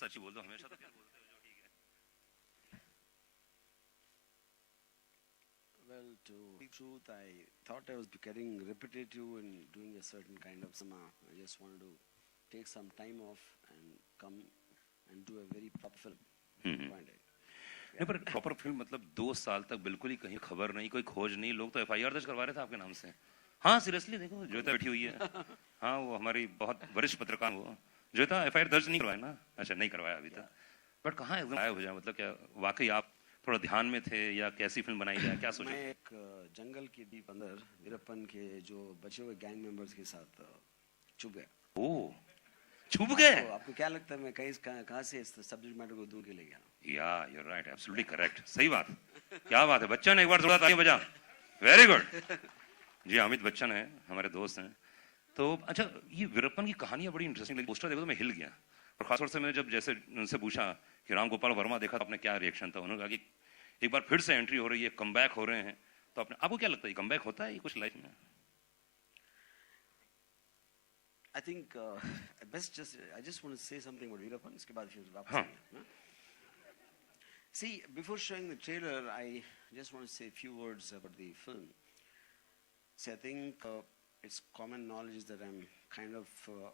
सच ही बोल दो, हमेशा तो क्या बोलते हो, जो ठीक है। Well, to be truth, I thought I was getting repetitive in doing a certain kind of cinema. I just wanted to take some time off and come and do a very proper film. Point it. नहीं, पर proper film मतलब 2 साल तक बिल्कुल ही कहीं खबर नहीं, कोई खोज नहीं, लोग तो एफआईआर दर्ज करवा रहे थे आपके नाम से। हाँ सीरियसली, देखो श्वेता बैठी हुई है। हाँ, वो हमारी बहुत वरिष्ठ पत्रकार, वो श्वेता एफआईआर दर्ज नहीं करवाया ना? अच्छा, नहीं करवाया अभी तक, बट कहाँ एकदम गायब हो जाए, मतलब क्या वाकई आप थोड़ा ध्यान में थे या कैसी फिल्म बनाई जाए, क्या सोचा? मैं एक जंगल के डीप अंदर वीरप्पन के जो बचे हुए गैंग मेंबर्स के साथ छुप गया। ओह, छुप गए? आपको क्या लगता है मैं कहाँ से इस सब्जेक्ट मैटर को दूर के ले गया? या you are right, absolutely correct, सही बात, क्या बात है। बच्चन एक बार थोड़ा ताली बजा, वेरी गुड जी। अमित बच्चन है, हमारे दोस्त हैं। तो अच्छा, ये वीरप्पन की कहानियां बड़ी इंटरेस्टिंग लगी, पोस्टर देखो तो मैं हिल गया। और खासतौर से मैंने जब जैसे उनसे पूछा कि राम गोपाल वर्मा देखा तो आपने क्या रिएक्शन था, उन्होंने कहा कि एक बार फिर से एंट्री हो रही है, कमबैक हो रहे हैं, तो आपको क्या लगता है कमबैक होता है कुछ लाइफ में? I think I just want to say something about Veerappan. इसके बाद फिर वापस हाँ. आएंगे. See, before showing the trailer, I just want to say a few words about the film. See, I think it's common knowledge that I'm kind of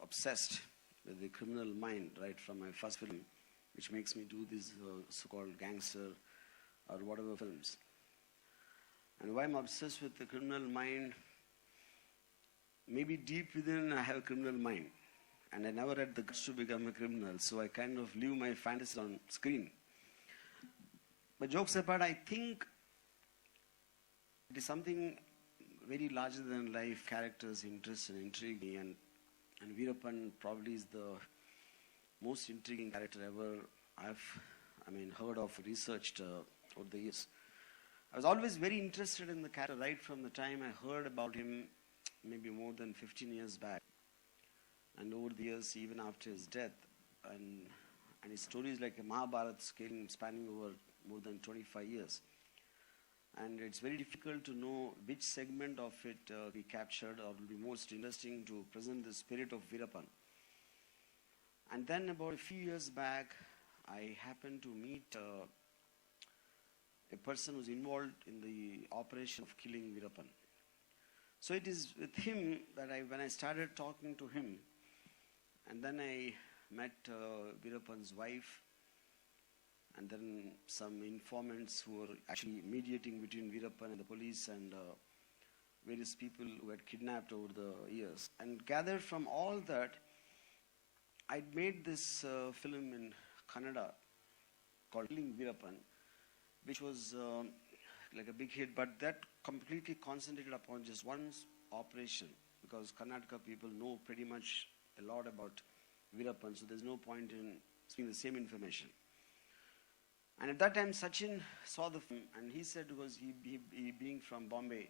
obsessed with the criminal mind right from my first film, which makes me do these so-called gangster or whatever films. And why I'm obsessed with the criminal mind, maybe deep within I have a criminal mind. And I never had the guts to become a criminal, so I kind of live my fantasy on screen. But jokes apart, I think it is something very larger than life, characters, interest and intrigue. And Veerappan probably is the most intriguing character ever heard of, researched over the years. I was always very interested in the character right from the time I heard about him, maybe more than 15 years back. And over the years, even after his death, and his story is like a Mahabharata spanning over more than 25 years. And it's very difficult to know which segment of it we captured, or will be most interesting to present the spirit of Veerappan. And then about a few years back, I happened to meet a person who's involved in the operation of killing Veerappan. So it is with him that when I started talking to him, and then I met Veerappan's wife, and then some informants who were actually mediating between Veerappan and the police and various people who had kidnapped over the years. And gathered from all that, I'd made this film in Kannada called Killing Veerappan, which was like a big hit, but that completely concentrated upon just one operation, because Karnataka people know pretty much a lot about Veerappan, so there's no point in speaking the same information. And at that time, Sachin saw the film, and he said, because he being from Bombay,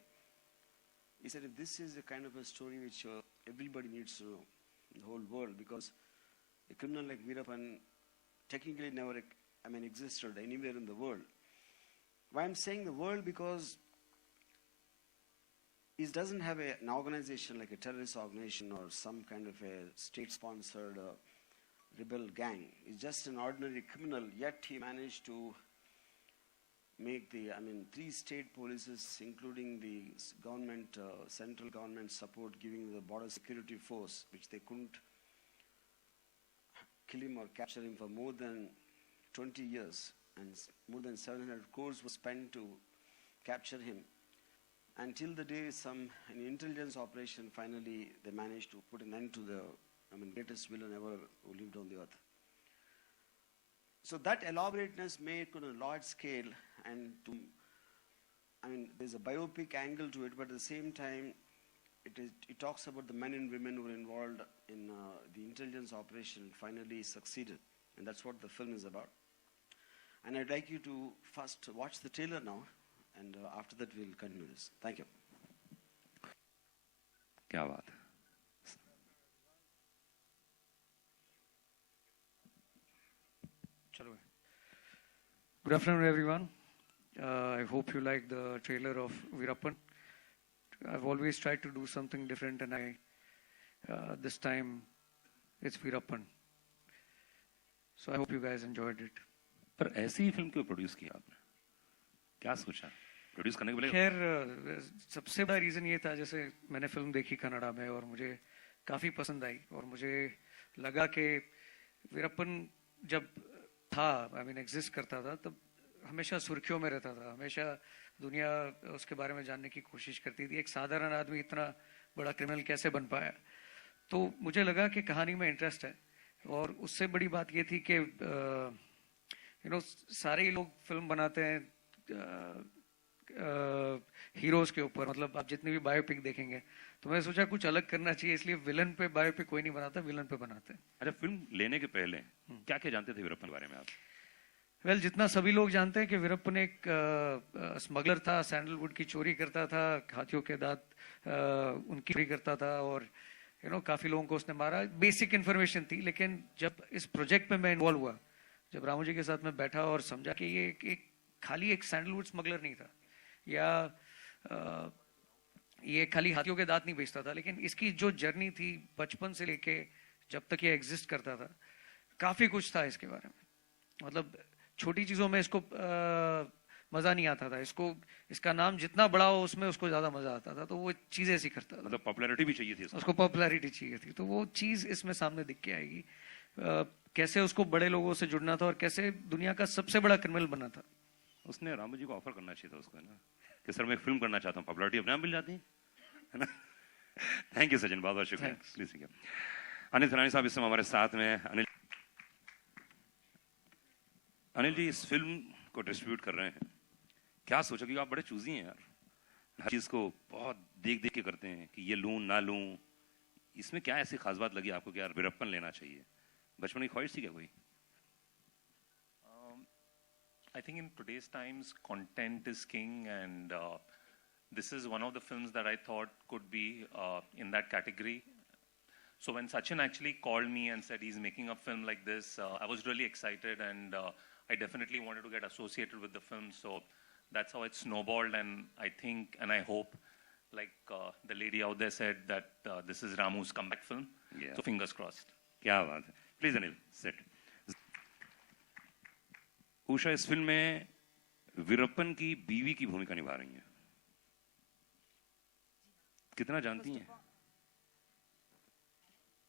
he said, if this is a kind of a story which everybody needs to know in the whole world, because a criminal like Veerappan technically never existed anywhere in the world. Why I'm saying the world? Because it doesn't have an organization like a terrorist organization or some kind of a state-sponsored rebel gang. He's just an ordinary criminal, yet he managed to make the, 3 state polices, including the government, central government support, giving the border security force, which they couldn't kill him or capture him for more than 20 years. And more than 700 crores was spent to capture him. Until the day an intelligence operation, finally they managed to put an end to the greatest villain ever who lived on the earth. So that elaborateness made it on a large scale, and there's a biopic angle to it, but at the same time, it talks about the men and women who were involved in the intelligence operation and finally succeeded. And that's what the film is about. And I'd like you to first watch the trailer now, and after that we'll continue this. Thank you. क्या बात है। Good afternoon, everyone. I hope you like the trailer of Veerappan. I've always tried to do something different, and this time it's Veerappan. So I hope you guys enjoyed it. पर ऐसी ही film क्यों produce की आपने? क्या सोचा produce करने के लिए? खैर सबसे बड़ा रीज़न ये था, जैसे मैंने फिल्म देखी कन्नड़ा में और मुझे काफ़ी पसंद आई और मुझे लगा कि वीरप्पन जब था, आई मीन एग्जिस्ट करता था, तब हमेशा सुर्खियों में रहता था, हमेशा दुनिया उसके बारे में जानने की कोशिश करती थी। एक साधारण आदमी इतना बड़ा क्रिमिनल कैसे बन पाया? तो मुझे लगा कि कहानी में इंटरेस्ट है, और उससे बड़ी बात ये थी कि सारे ही लोग फिल्म बनाते हैं हीरोज के ऊपर, मतलब आप जितनी भी बायोपिक देखेंगे, तो मैं सोचा कुछ अलग करना चाहिए, इसलिए विलन पे बायोपिक कोई नहीं बनाता, विलन पे बनाते हैं। अच्छा, फिल्म लेने के पहले क्या क्या जानते थे वीरप्पन के बारे में आप? वेल, जितना सभी लोग जानते हैं कि वीरप्पन एक स्मगलर था, सैंडलवुड की चोरी करता था, हाथियों के दांत उनकी चोरी करता था, और काफी लोगों को उसने मारा। बेसिक इन्फॉर्मेशन थी, लेकिन जब इस प्रोजेक्ट में मैं इन्वॉल्व हुआ, जब रामू जी के साथ में बैठा और समझा कि ये खाली एक सैंडलवुड स्मगलर नहीं था, या ये खाली हाथियों के दांत नहीं बेचता था, लेकिन इसकी जो जर्नी थी बचपन से लेके जब तक ये एग्जिस्ट करता था, काफी कुछ था इसके बारे में। मतलब छोटी चीजों में इसको मजा नहीं आता था, इसका नाम जितना बड़ा हो उसमें उसको ज्यादा मजा आता था, तो वो चीज ऐसी करता था। मतलब पॉपुलैरिटी भी चाहिए थी उसको पॉपुलैरिटी चाहिए थी, तो वो चीज इसमें सामने दिख के आएगी। कैसे उसको बड़े लोगों से जुड़ना था और कैसे दुनिया का सबसे बड़ा क्रिमिनल बना था। उसने रामू जी को ऑफर करना चाहिए था उसको, है ना, कि सर मैं फिल्म करना चाहता हूँ, पॉपुलैरिटी अपने आप मिल जाती है ना। थैंक यू सचिन, बहुत बहुत शुक्रिया। प्लीज। अनिल थलानी साहब इस समय हमारे साथ में। अनिल जी इस फिल्म को डिस्ट्रीब्यूट कर रहे हैं, क्या सोचा? कि आप बड़े चूजी हैं यार, हर चीज को बहुत देख देख के करते हैं कि ये लूं ना लूं, इसमें क्या ऐसी खास बात लगी आपको कि यार वीरप्पन लेना चाहिए? बचपन की ख्वाहिश थी क्या कोई? I think in today's times, content is king, and this is one of the films that I thought could be in that category. So when Sachin actually called me and said he's making a film like this, I was really excited, and I definitely wanted to get associated with the film. So that's how it snowballed, and I think and I hope, like the lady out there said, that this is Ramu's comeback film. Yeah. So fingers crossed. क्या बात है। Please Anil set. Usha इस film में वीरप्पन की बीवी की भूमिका निभा रही हैं, कितना जानती हैं?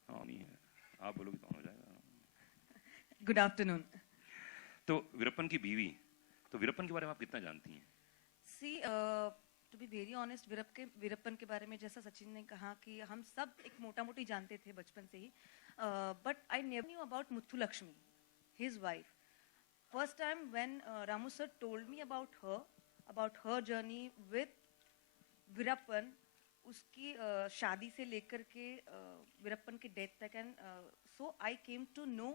हाँ नहीं है, आप बोलोगे तो हो जाएगा। Good afternoon. तो वीरप्पन की बीवी, तो वीरप्पन के बारे में आप कितना जानती हैं? See to be very honest, Veerappan के बारे में जैसा सचिन ने कहा कि हम सब एक मोटा मोटी जानते थे बचपन से ही, but I never knew about Muthulakshmi, his wife. First time when Ramu sir told me about her journey with Veerappan, उसकी शादी से लेकर के वीरप्पन की डेथ तक, and so I came to know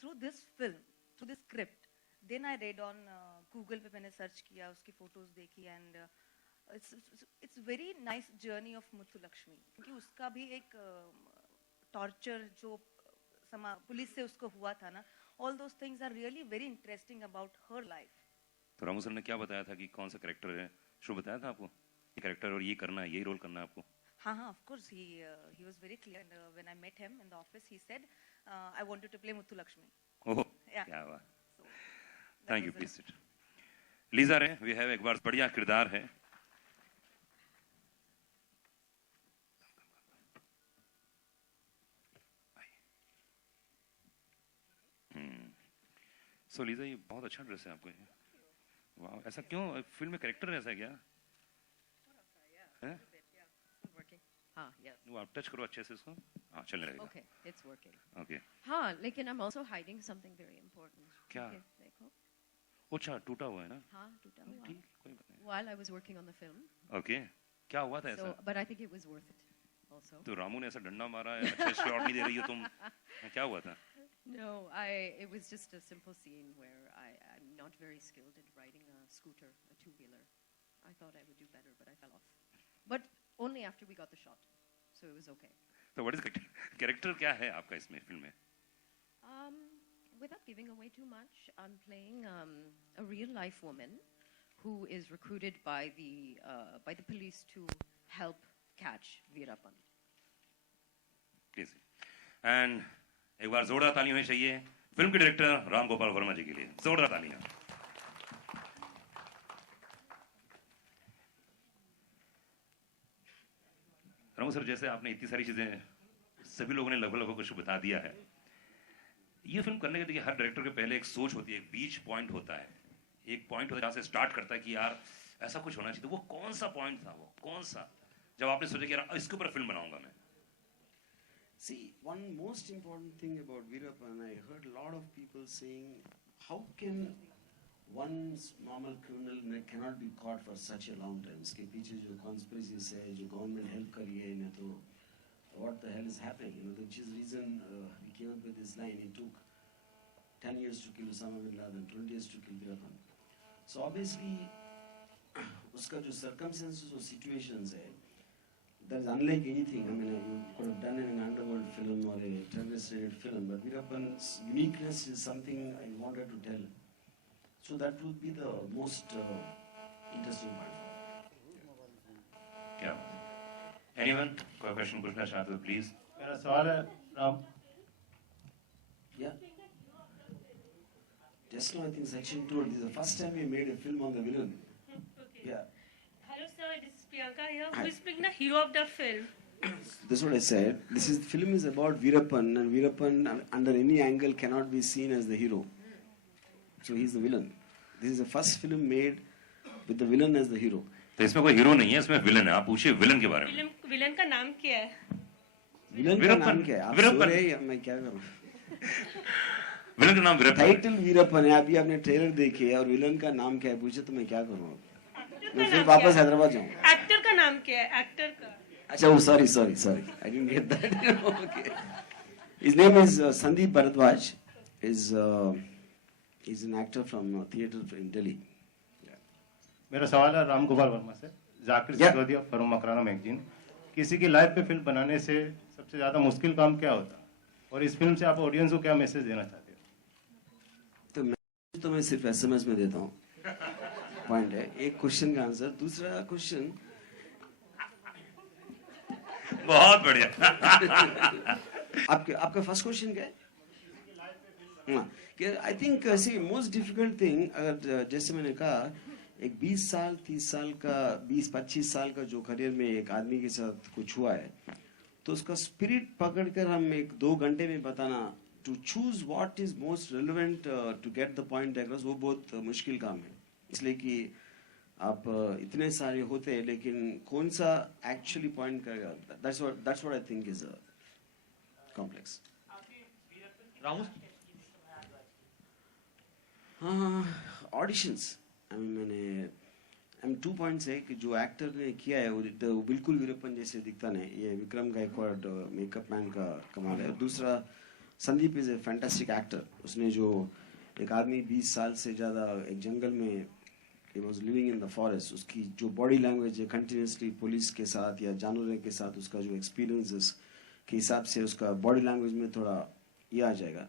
through this film, through this script. Then I read on Google पे मैंने search किया, उसकी फोटोज देखी, and it's very nice journey of Muthulakshmi, क्योंकि उसका भी एक टॉर्चर जो पुलिस से उसको हुआ था ना, all those things are really very interesting about her life. तो रामू सर ने क्या बताया था कि कौन सा कैरेक्टर है? शो बताया था आपको ये कैरेक्टर और ये करना है, यही रोल करना है आपको? हाँ, of course he was very clear, and when I met him in the office he said I wanted to play Muthulakshmi. Oh Yeah. क्या बात। So thank you, please sit. Lisa रे, वी हैव एक बार बढ़िया किरदार है। सो Lisa, ये बहुत अच्छा ड्रेस है आपको ये। वाह, ऐसा क्यों? फिल्म में कैरेक्टर ऐसा है क्या? हैं? हाँ, yes. वो आप टच करो अच्छे से इसको। हाँ, चलने लगेगा। Okay, it's working. ओके। हाँ, लेकिन I'm also hiding something very important. क्या? Okay, देखो। अच्छा, टूटा हुआ है ना? हाँ, टूटा हुआ। ठीक, कोई बात नहीं। While I was working on the film. Okay, क्या हुआ था So, ऐसा? but I think it was worth it, also. तो रामू ने ऐसा डंडा मारा है, अच्छे शॉट नहीं दे रही हो तुम, क्या हुआ था? No, it was just a simple scene where I'm not very skilled in riding a scooter, a two-wheeler. I thought I would do better, but I fell off. But only after we got the shot, so it was okay. तो what is character क्या है आपका इसमें film में? Without giving away too much, I'm playing a real-life woman who is recruited by the police to help catch Veerappan. Please. And एक बार जोरदार ताली होनी चाहिए फिल्म के डायरेक्टर राम गोपाल वर्मा जी के लिए जोरदार तालियां। रामू सर, जैसे आपने इतनी सारी चीजें, सभी लोगों ने लगभग कुछ बता दिया है। ये फिल्म करने के देखिए हर डायरेक्टर के पहले एक सोच होती है, एक बीच पॉइंट होता है, एक पॉइंट होता है जहां से स्टार्ट करता है कि यार ऐसा कुछ होना चाहिए। तो वो कौन सा पॉइंट था, वो कौन सा, जब आपने सोचा कि यार इसके ऊपर फिल्म बनाऊंगा मैं? See, one most important thing about Veerappan, I heard a lot of people saying, how can one normal criminal cannot be caught for such a long time? इसके पीछे जो conspiracies है, जो government help कर रही है इन्हें, तो what the hell is happening? You know, which is reason we came up with this line. It took 10 years to kill Osama bin Laden, 20 years to kill Veerappan. So obviously, उसका जो circumstances और situations है, that is unlike anything. I mean, you could have done an underworld film or a terrorist-related film, but Veerappan's uniqueness is something I wanted to tell. So that would be the most interesting part. क्या anyone कोई question पूछना चाहते हो please? मेरा सवाल है Ram. Yeah. Just now I think Sachin told this is the first time we made a film on the villain. Okay. Yeah. Hello sir, this is Priyanka here. Hi. Who is playing the hero of the film? That's what I said. This is the film is about Veerappan, and Veerappan under any angle cannot be seen as the hero. So he's the villain. This is the first film made with the villain as the hero. तो इसमें कोई hero नहीं है, इसमें villain है। आप पूछिए villain के बारे में। विलन का नाम क्या है? विलन का वीरप्पन। नाम क्या है? आप वीरप्पन। सो रहे हैं, मैं क्या करूं? विलन का नाम वीरप्पन। टाइटल वीरप्पन है। अभी आपने ट्रेलर देखे और विलन का नाम क्या है पूछे तो मैं क्या करूं? एक्टर मैं का फिर नाम वापस क्या है? हैदराबाद जाऊं। एक्टर का नाम क्या है? एक्टर का। अच्छा, वो sorry. I didn't get that. Okay. His name is Sandeep Bharadwaj. He's an actor from theatre in Delhi. मेरा सवाल है राम गोपाल वर्मा से। Zakir Yeah. Sisodia for Makrana magazine. किसी की लाइफ पे फिल्म बनाने से सबसे ज्यादा मुश्किल काम क्या होता है, और इस फिल्म से आप ऑडियंस को क्या मैसेज देना चाहते हो? तो मैं सिर्फ SMS में देता हूँ। पॉइंट है, एक क्वेश्चन का आंसर। दूसरा क्वेश्चन, बहुत बढ़िया। आपका फर्स्ट क्वेश्चन क्या है? I think see most difficult thing, अगर जैसे मैंने कहा, एक 20 साल 30 साल का 20-25 साल का जो करियर में एक आदमी के साथ कुछ हुआ है, तो उसका स्पिरिट पकड़कर हम 1-2 घंटे में बताना, to choose what is most relevant to get the point across, वो बहुत मुश्किल काम है। इसलिए कि आप इतने सारे होते हैं, लेकिन कौन सा एक्चुअली पॉइंट करेगा, that's what I think is complex. हाँ, ऑडिशंस मैंने 2 पॉइंट्स है कि जो एक्टर ने किया है वो बिल्कुल वीरप्पन जैसे दिखता नहीं। ये विक्रम गायकवाड मेकअप मैन का कमाल है। दूसरा, Sandeep is a fantastic actor. उसने जो एक आदमी 20 साल से ज़्यादा एक जंगल में he was living in the forest, उसकी जो बॉडी लैंग्वेज है कंटिन्यूसली पुलिस के साथ या जानवरों के साथ उसका जो एक्सपीरियंसेस के हिसाब से उसका बॉडी लैंग्वेज में थोड़ा ये आ जाएगा।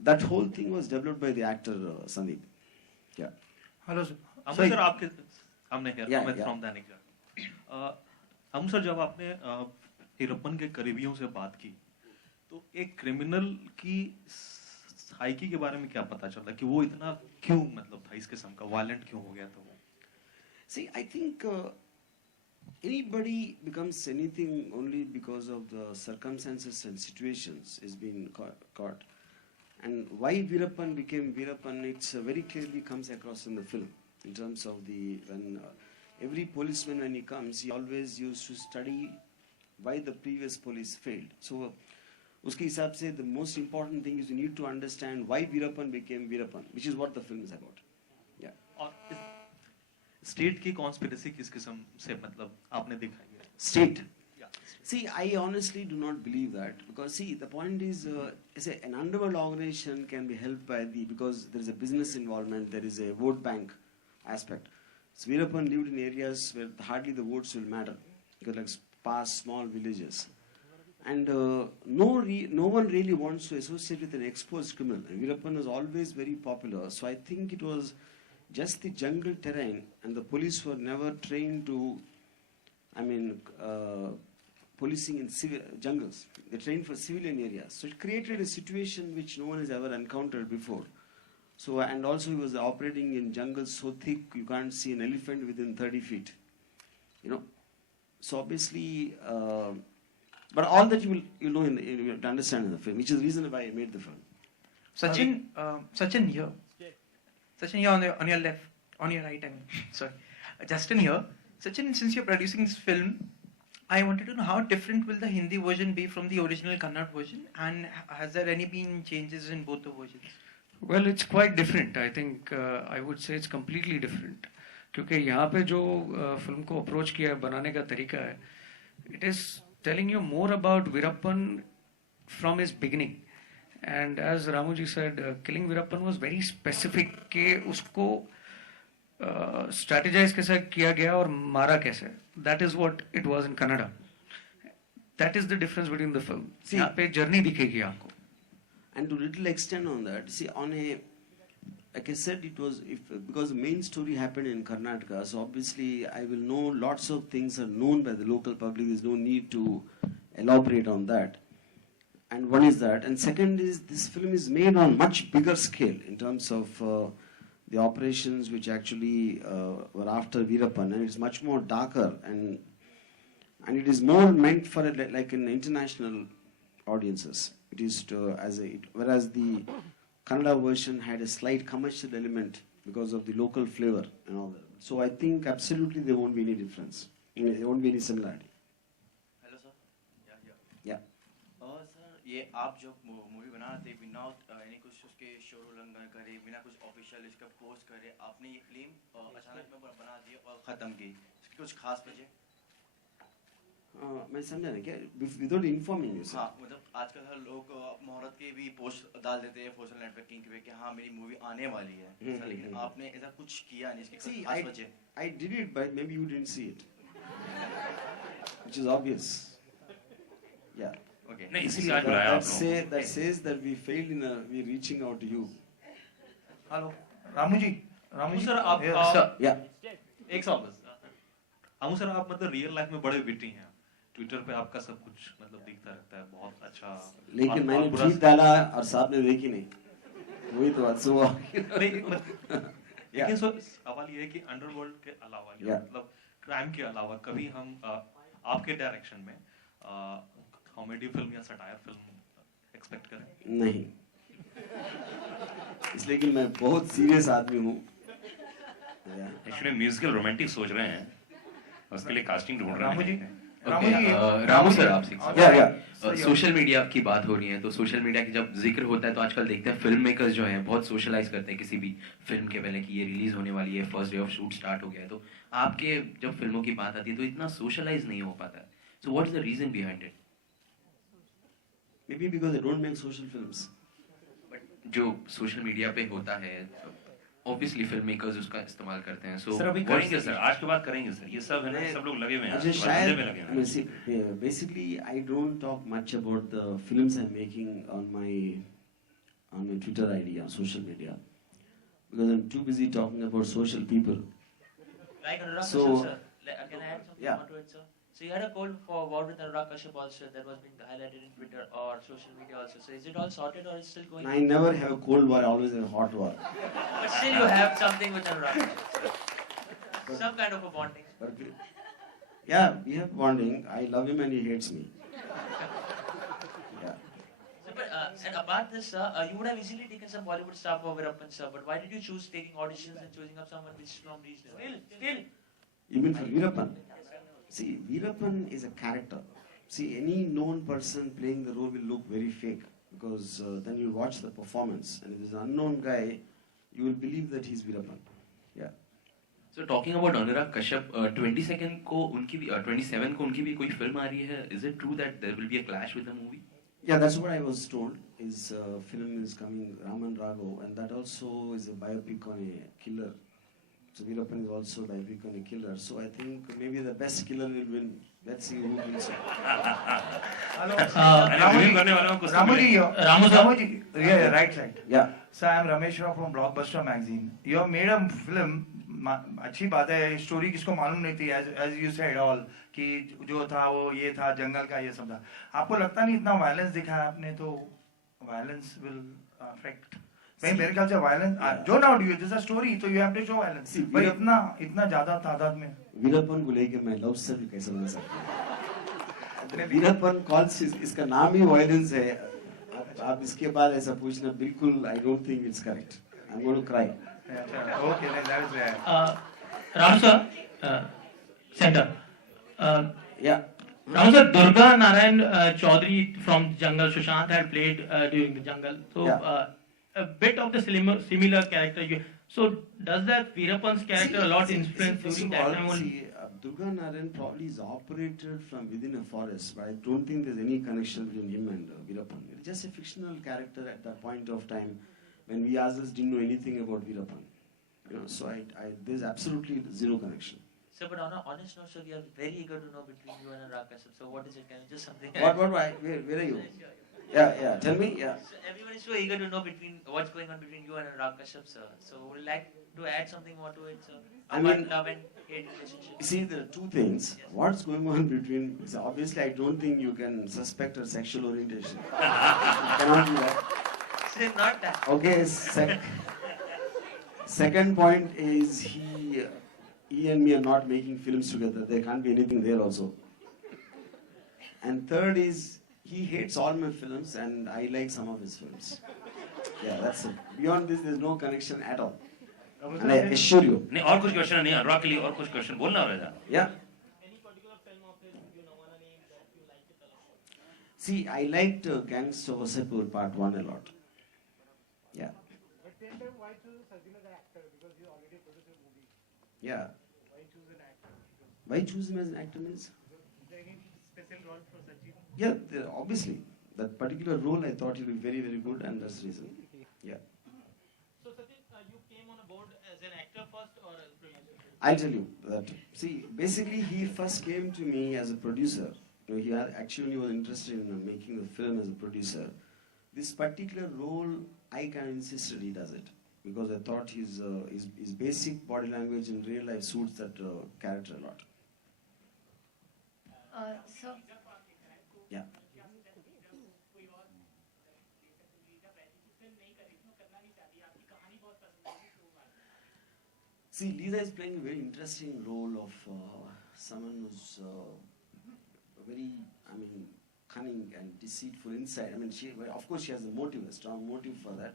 That whole thing was developed by the actor Sandeep. क्या hello sir, Amu Sorry. Sir आपके सामने है Yeah, Amit yeah. From Dainik Jagran. Amu sir, जब आपने वीरप्पन के करीबियों से बात की, तो एक क्रिमिनल की साइकी के बारे में क्या पता चला कि वो इतना क्यों, मतलब था इस किस्म का वायलेंट क्यों हो गया था वो? See, I think anybody becomes anything only because of the circumstances and situations is being caught. And why Veerappan became Veerappan, it's very clearly comes across in the film. In terms of when every policeman when he comes, he always used to study why the previous police failed. So, uske hisab se the most important thing is you need to understand why Veerappan became Veerappan, which is what the film is about. Yeah. और state की conspiracy किस किस्म से मतलब आपने दिखाई है? State. See, I honestly do not believe that, because see, the point is, an underworld organization can be helped by because there is a business involvement, there is a vote bank aspect. So Veerappan lived in areas where hardly the votes will matter, because like sparse small villages, and no one really wants to associate with an exposed criminal. And Veerappan was always very popular, so I think it was just the jungle terrain, and the police were never trained to, policing in civil jungles. They trained for civilian areas. So it created a situation which no one has ever encountered before. So, and also he was operating in jungles so thick you can't see an elephant within 30 feet. You know. So obviously, but all that you know you have to understand in the film, which is the reason why I made the film. Sachin, Sachin here. Sachin here on your left, on your right. I mean, sorry, Justin here. Sachin, since you're producing this film, I wanted to know how different will the Hindi version be from the original Kannada version, and has there any been changes in both the versions? Well, it's quite different. I think I would say it's completely different. क्योंकि यहाँ पे जो film को approach किया है बनाने का तरीका है, it is telling you more about Veerappan from his beginning. And as Ramu ji said, Killing Veerappan was very specific कि उसको strategize कैसे किया गया और मारा कैसे. That is what it was in Kannada. That is the difference between the film. यहाँ पे journey दिखेगी आपको. And to little extent on that, see, on a, like I said, it was because the main story happened in Karnataka, so obviously I will know lots of things are known by the local public. There's no need to elaborate on that. And one is that, and second is this film is made on much bigger scale in terms of the operations which actually were after Veerappan, and it's much more darker and it is more meant for like an international audiences. It is whereas the Kannada version had a slight commercial element because of the local flavor and all that. So I think absolutely there won't be any difference. There won't be any similarity. Hello sir. Yeah. Sir ये आप जो movie बना रहे थे बिना यानी कुछ उसके शोर उल्लंघन करे बिना कुछ ऑफिशियल इसका पोस्ट करे आपने ये फिल्म अचानक में बना दी और खत्म की इसकी कुछ खास वजह? मैं समझा नहीं क्या विदाउट इन्फॉर्मिंग यू? हाँ मतलब आजकल हर लोग मुहूर्त के भी पोस्ट डाल देते हैं सोशल नेटवर्किंग पे कि हाँ मेरी मूवी आने वाली है, लेकिन आपने ऐसा कुछ किया नहीं, इसकी कोई खास वजह? I did it, but maybe you didn't see it, which is obvious. Yeah. Okay. नहीं इसीलिए आज बुलाया आप लोगों That says that we failed in we reaching out to you. Hello, Ramu ji. Ramu sir आप Yeah. एक सवाल बस। रामू सर आप मतलब रियल लाइफ में बड़े विटी हैं, ट्विटर पे आपका सब कुछ मतलब दिखता रहता है, बहुत अच्छा। लेकिन मैंने ट्वीट डाला और साहब ने देखी नहीं, वही तो बात हुआ। लेकिन सवाल ये है कि अंडरवर्ल्ड के अलावा मतलब क्राइम के अलावा कभी हम आपके डायरेक्शन में कॉमेडी फिल्म या सटायर फिल्म एक्सपेक्ट करें? नहीं, इसलिए कि मैं बहुत सीरियस आदमी हूँ। एक्चुअली म्यूजिकल रोमांटिक सोच रहे हैं, उसके लिए कास्टिंग ढूंढ रहे हैं। रामू सर आपसे सोशल मीडिया की बात हो रही है, तो सोशल मीडिया की जब जिक्र होता है तो आजकल देखते हैं फिल्म मेकर्स जो हैं बहुत सोशलाइज करते हैं किसी भी फिल्म के पहले कि ये रिलीज होने वाली है, first day of shoot start हो गया है। तो आपके जब फिल्मों की बात आती है तो इतना सोशलाइज नहीं हो पाता है, so what is the reason behind it? Maybe because I don't make social films. But जो सोशल मीडिया पे होता है ऑब्वियसली फिल्म मेकर्स उसका इस्तेमाल करते हैं। सो सर अभी करेंगे सर, आज के बाद करेंगे सर, ये सब है ना, सब लोग लगे हुए हैं, अच्छा शायद basically I don't talk much about the films I'm making on my Twitter ID on social media because I'm too busy talking about social people. Like Anurag So, Kashyap, sir, can I add something yeah. onto it, sir? So you had a cold war with Anurag Kashyap also that was being highlighted in Twitter or social media also. So is it all sorted or is it still going? I never have a cold war, I always have a hot war. But still you have something with Anurag Kashyap. Some kind of a bonding. But yeah, we have bonding. I love him and he hates me. Yeah. So, but, and apart this, sir, you would have easily taken some Bollywood star for Veerappan, sir. But why did you choose taking auditions and choosing up someone which is from regional? Still. You mean for Veerappan? See, Veerappan is a character. See, any known person playing the role will look very fake because then you watch the performance and if there's an unknown guy, you will believe that he's Veerappan. Yeah. So talking about Anurag Kashyap, 22nd को उनकी भी 27 को उनकी भी कोई film आ रही है. Is it true that there will be a clash with the movie? Yeah, that's what I was told. His film is coming, Raman Raghav, and that also is a biopic on a killer. So Veerappan is also a biopic on a killer. So I think maybe the best killer will win. Let's see who wins. Yeah, right side. Yeah. So I am Ramesh Rao from Blockbuster Magazine. You have made a film अच्छी बात है, story किसको मालूम नहीं थी, as you said all, कि जो था वो ये था, जंगल का ये सब था. आपको लगता नहीं इतना वायलेंस दिखाया आपने तो वायलेंस विल अफेक्ट? भाई मेरे ख्याल से वायलेंस जो now you this a story तो you have to show violence. भाई इतना ज्यादा तादाद में वीरप्पन को लेके मैं लव स्टोरी कैसे बना सकता हूँ? वीरप्पन कॉल्स, इसका नाम ही वायलेंस है. आप इसके बाद ऐसा पूछना बिल्कुल, I don't think it's correct. I am going to cry. Okay, that is right. Ram sir, center. Yeah. Ram sir, Durga Narayan Chaudhary from Jungle, Sushant had played during the Jungle. So a bit of the similar character. So does that Veerappan's character a lot influence during that time only? Durga Narayan probably is operated from within a forest, but I don't think there's any connection between him and Veerappan. It's just a fictional character at that point of time when we ourselves didn't know anything about Veerappan. So there's absolutely zero connection. So, but on an honest note, so we are very eager to know between you and Anurag Kashyap. So, what is it? Can you just something? Where are you? Yeah. Tell me. Yeah. So everyone is so eager to know between what's going on between you and Anurag Kashyap, sir. So, would you like to add something more to it, sir? About love and hate relationship. See, there are two things. Yes. What's going on between? So obviously, I don't think you can suspect her sexual orientation. You cannot do that. So, not that. Okay. Second point is he and me are not making films together. There can't be anything there also. And third is he hates all my films and I like some of his films. Yeah, that's it. Beyond this, there's no connection at all. And I assure you. नहीं और कुछ question नहीं अनुराग के लिए और कुछ question बोलना रहेगा. Yeah. See, I liked Gangsta of Wasseypur Part 1 a lot. Yeah. But same time, why choose Sachin as an actor? Because he already produced a movie. Yeah. Why choose an actor? Why choose him as an actor means? Special role for Sachin. Yeah, obviously. That particular role I thought he'd be very, very good and that's the reason. Yeah. So Sachin, you came on a board as an actor first or as a producer? I'll tell you that. See, basically he first came to me as a producer. He actually was interested in making the film as a producer. This particular role, I kind of insisted he does it because I thought his basic body language in real life suits that character a lot. Yeah. See, Lisa is playing a very interesting role of someone who's very, cunning and deceitful inside. Of course she has a motive, a strong motive for that.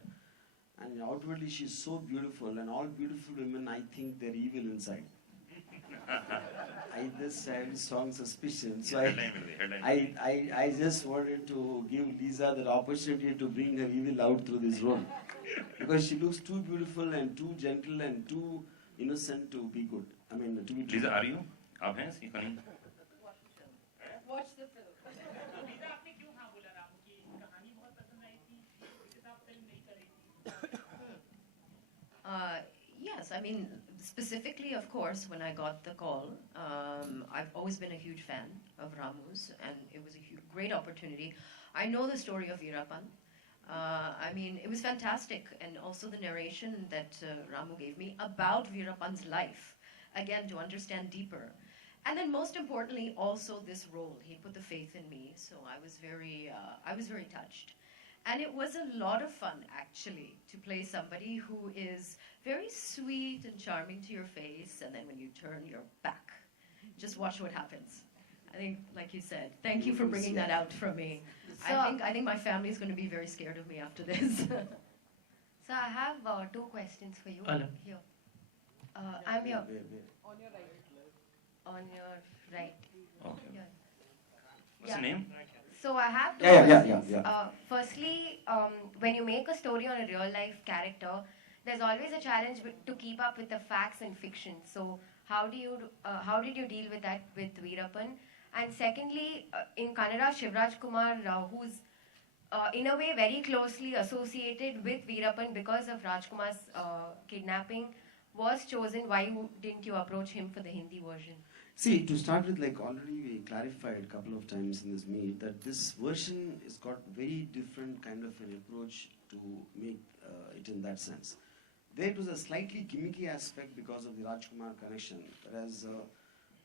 And outwardly she's so beautiful, and all beautiful women, I think they're evil inside. I just have a strong suspicion. So I just wanted to give Lisa the opportunity to bring her evil out through this role. Because she looks too beautiful and too gentle and too innocent to be good. To be true. Lisa, are you? आप हैं? सीखनी? Watch the film. Yes, specifically, of course, when I got the call, I've always been a huge fan of Ramu's, and it was a great opportunity. I know the story of Veerappan. It was fantastic, and also the narration that Ramu gave me about Veerappan's life, again, to understand deeper. And then most importantly, also this role. He put the faith in me, so I was very touched. And it was a lot of fun, actually, to play somebody who is very sweet and charming to your face, and then when you turn your back, just watch what happens. I think, like you said, thank you for bringing that out from me. So, I think my family is going to be very scared of me after this. So I have two questions for you. Hello. Here. I'm here. On your right. On your right. Okay. Yeah. What's the name? So I have two questions. Firstly, when you make a story on a real life character, there's always a challenge to keep up with the facts and fiction. So how did you deal with that with Veerappan? And secondly, in Kannada, Shivraj Kumar, who's in a way very closely associated with Veerappan because of Rajkumar's kidnapping, was chosen. Why didn't you approach him for the Hindi version? See, to start with, already we clarified a couple of times in this meet that this version has got very different kind of an approach to make it in that sense. there it was a slightly gimmicky aspect because of the Rajkumar connection, whereas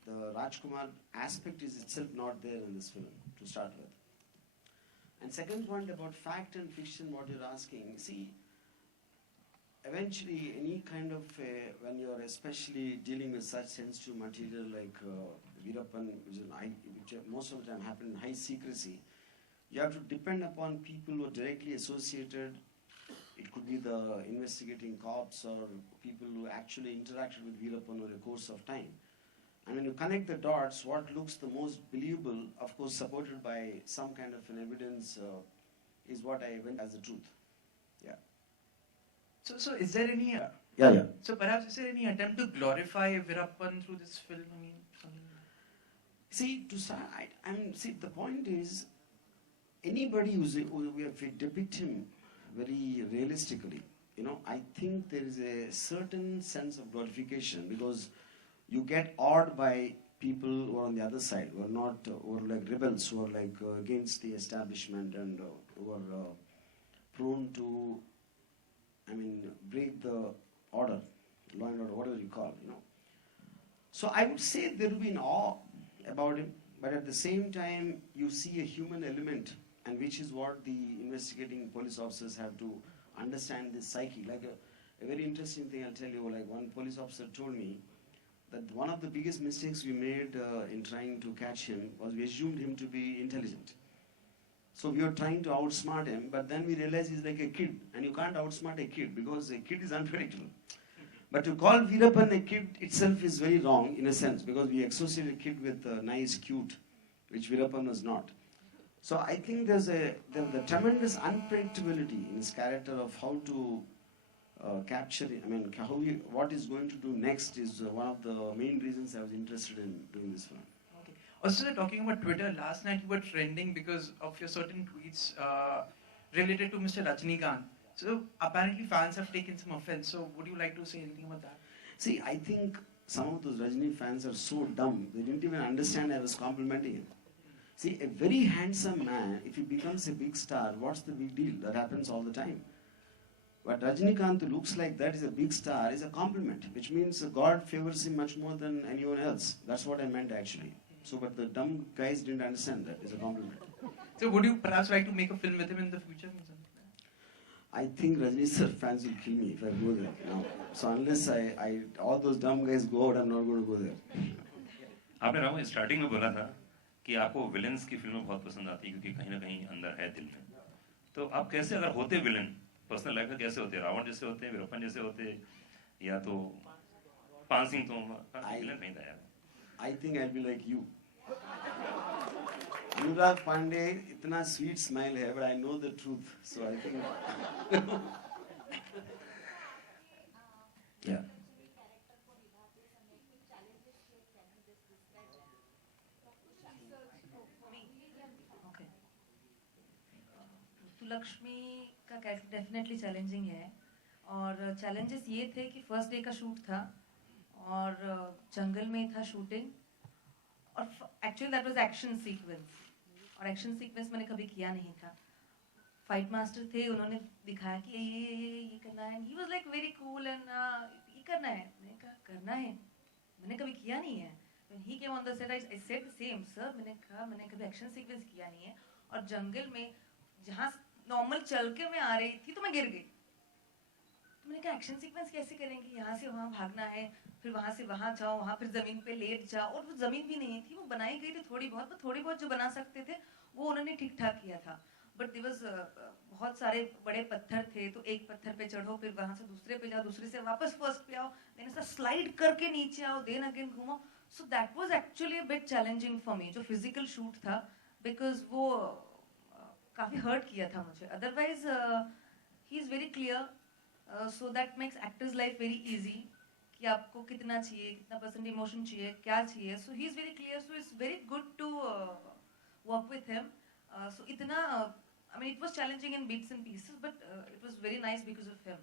the Rajkumar aspect is itself not there in this film to start with. And second point about fact and fiction, what you're asking, see, eventually any kind of, when you're especially dealing with such sensitive material like Veerappan, which most of the time happen in high secrecy, you have to depend upon people who are directly associated. It could be the investigating cops or people who actually interacted with Veerappan over the course of time. And when you connect the dots, what looks the most believable, of course supported by some kind of an evidence, is what I went as the truth. Yeah. So is there any... Yeah. So perhaps is there any attempt to glorify Veerappan through this film? I mean, something like that. See, to start, see, the point is, anybody if we depict him very realistically, I think there is a certain sense of glorification because you get awed by people who are on the other side, who are not, who are like rebels, who are like against the establishment and who are prone to, break the order, law and order, whatever you call, So I would say there will be an awe about him, but at the same time, you see a human element, and which is what the investigating police officers have to understand this psyche. Like a very interesting thing I'll tell you, like one police officer told me that one of the biggest mistakes we made in trying to catch him was we assumed him to be intelligent. So we were trying to outsmart him, but then we realized he's like a kid, and you can't outsmart a kid because a kid is unpredictable. But to call Veerappan a kid itself is very wrong in a sense, because we associate a kid with nice, cute, which Veerappan was not. So I think there's the tremendous unpredictability in his character of how to capture it. What he's going to do next is one of the main reasons I was interested in doing this film. Okay. Also, talking about Twitter, last night you were trending because of your certain tweets related to Mr. Rajinikanth. So apparently fans have taken some offense. So would you like to say anything about that? See, I think some of those Rajini fans are so dumb, they didn't even understand I was complimenting him. See, a very handsome man, if he becomes a big star, what's the big deal? That happens all the time. But Rajinikanth, who looks like that, is a big star, is a compliment, which means God favors him much more than anyone else. That's what I meant actually. So, but the dumb guys didn't understand that. It's a compliment. So would you perhaps like to make a film with him in the future? I think Rajini sir fans will kill me if I go there. So unless all those dumb guys go out, I'm not going to go there. आपने Ramu starting में बोला था कि आपको villains की फिल्में बहुत पसंद आती है क्योंकि कहीं ना कहीं अंदर है दिल में. तो आप कैसे अगर होते विलेन पर्सनल लाइफ में कैसे होते? रावण जैसे होते, वीरप्पन जैसे होते, या तो पान सिंह तोमर विलेन नहीं था यार. I think I'll be like you. Anurag Pandey, itna sweet smile hai, but I know the truth, so I think. Yeah. Lakshmi का कैरेक्टर डेफिनेटली चैलेंजिंग है और चैलेंजेस ये थे कि फर्स्ट डे का शूट था और जंगल में था शूटिंग और actually that was action sequence और एक्शन सीक्वेंस मैंने कभी किया नहीं था. फाइट मास्टर थे, उन्होंने दिखाया कि ये करना है. He was like very cool and ये करना है. मैंने कहा करना है, मैंने कभी किया नहीं है. When he came on the set I said the same, sir मैंने कहा मैंने कभी एक्शन सीक्वेंस किया नहीं है और जंगल में जहाँ नॉर्मल चल के मैं आ रही थी तो मैं गिर गई. तो मैंने कहा एक्शन सीक्वेंस कैसे करेंगे, यहाँ से वहाँ भागना है, फिर वहाँ से वहाँ जाओ, वहाँ फिर जमीन पे लेट जाओ. और वो जमीन भी नहीं थी, वो बनाई गई थी थोड़ी बहुत, पर थोड़ी बहुत जो बना सकते थे वो उन्होंने ठीक ठाक किया था. बट देयर वाज बहुत सारे बड़े पत्थर थे, तो एक पत्थर पे चढ़ो, फिर वहाँ से दूसरे पे जाओ, दूसरे से वापस फर्स्ट पे आओ, देन ऐसा स्लाइड करके नीचे आओ, देन अगेन घूमो. So that was actually a bit challenging for me, जो फिजिकल शूट था, बिकॉज वो काफी हर्ट किया था मुझे. Otherwise he is very clear, so that makes actors life very easy कि आपको कितना चाहिए, कितना परसेंट इमोशन चाहिए, क्या चाहिए. So he is very clear, so it's very good to work with him. So इतना I mean, it was challenging in bits and pieces, but it was very nice because of him.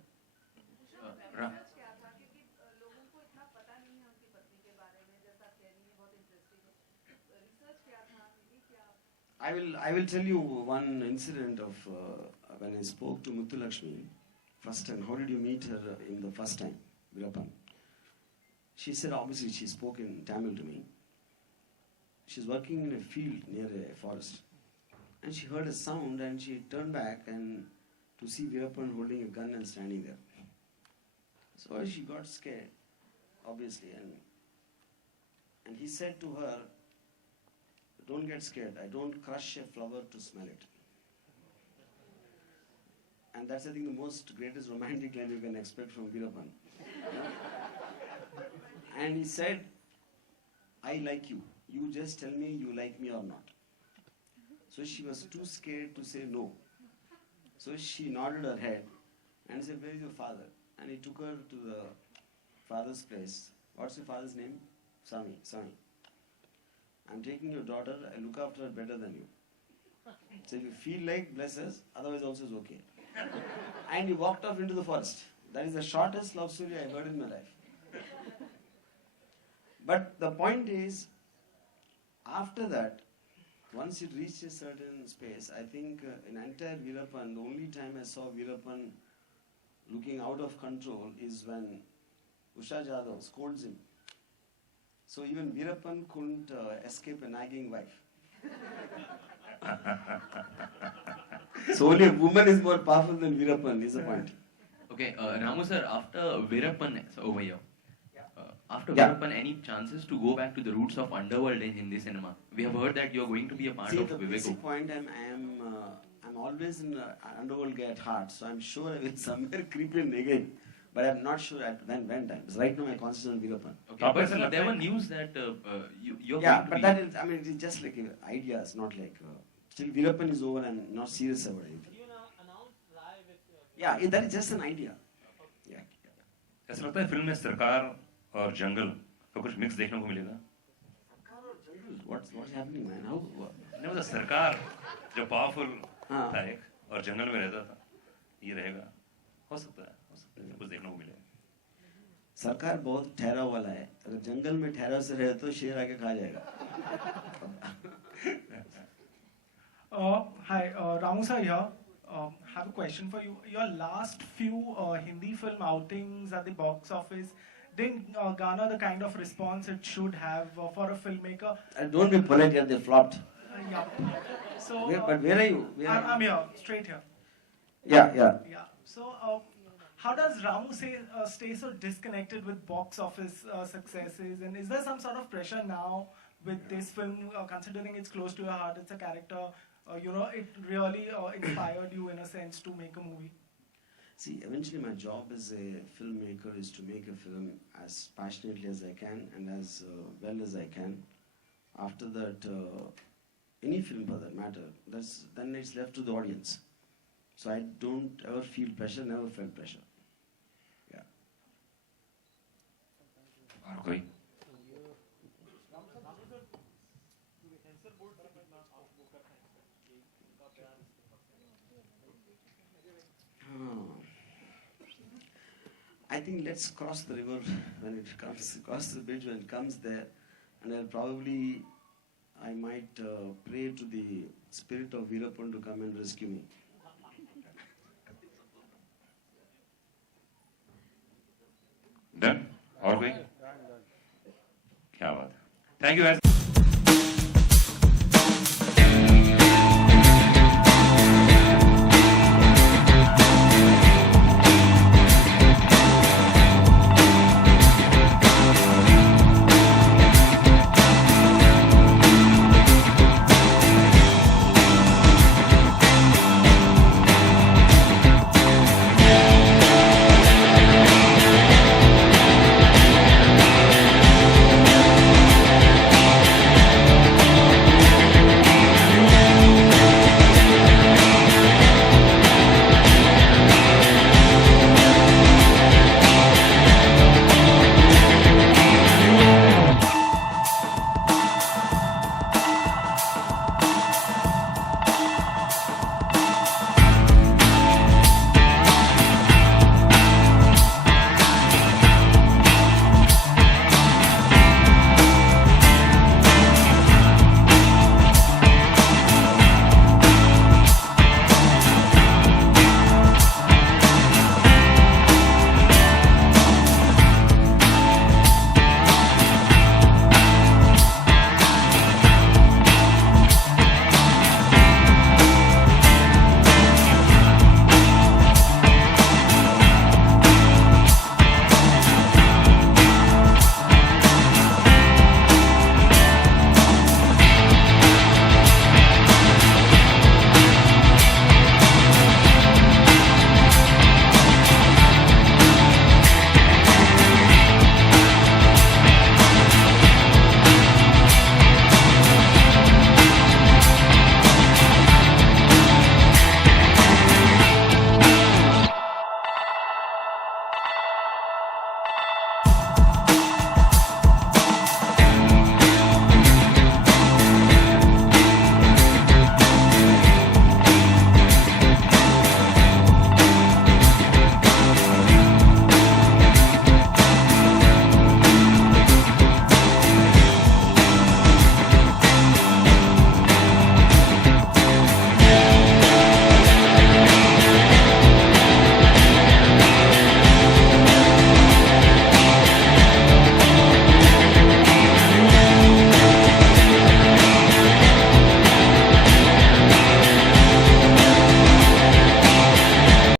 I will tell you one incident of when I spoke to Muthulakshmi first time, how did you meet her in the first time, Virappan? She said, obviously, she spoke in Tamil to me. She's working in a field near a forest. And she heard a sound and she turned back and to see Virappan holding a gun and standing there. So she got scared, obviously. And he said to her, don't get scared. I don't crush a flower to smell it. And that's, I think, the most greatest romantic line you can expect from Virappan. And he said, I like you. You just tell me you like me or not. So she was too scared to say no. So she nodded her head and said, where is your father? And he took her to the father's place. What's your father's name? Sami. I'm taking your daughter. I look after her better than you. So if you feel like, bless us, otherwise also is okay. And he walked off into the forest. That is the shortest love story I heard in my life. But the point is, after that, once it reached a certain space, I think in entire Virappan, the only time I saw Virappan looking out of control is when Usha Jadhav scolds him. So even Virappan couldn't escape a nagging wife. So only a woman is more powerful than Virappan, is the point. Okay, Ramu sir, after Virappan, so over here. After Yeah. Virappan, any chances to go back to the roots of underworld in Hindi cinema? We have heard that you are going to be a part See, of the Viveko. basic point, I'm always in underworld guy at heart, so I'm sure I will somewhere creep in again. But I'm not sure at when times. Right now, my concentration on Virappan. Okay, but there were news that you're Yeah, going to but be... that is, I mean, it's just like ideas, not like. Still, Virappan is over and not serious about anything. Yeah, that is just an idea. Yeah. ऐसा लगता है film में सरकार और जंगल का कुछ mix देखने को मिलेगा. What's happening, man? How? नहीं मतलब सरकार जो पावरफुल था एक और जंगल में रहता था, ये रहेगा. हो सकता है कुछ देखने को मिलेगा. सरकार बहुत ठहराव वाला है. अगर जंगल में ठहराव से रहे तो शेर आके खा जाएगा. Hi, Ramu sir here. Have a question for you. Your last few Hindi film outings at the box office didn't garner the kind of response it should have for a filmmaker. Don't be polite here, they flopped. Yeah. So, But where are you? I'm here, straight here. Yeah. So, how does Ramu stay so disconnected with box office successes? And is there some sort of pressure now with this film, considering it's close to your heart, it's a character, it really inspired you in a sense to make a movie? See, eventually my job as a filmmaker is to make a film as passionately as I can and as well as I can. After that, any film for that matter, then it's left to the audience. So I don't ever feel pressure, never felt pressure. Yeah. और कोई? I think let's cross the river when it comes, cross the bridge when it comes there, and I might pray to the spirit of Virappan to come and rescue me. Done? और कोई? क्या बात है? Thank you guys.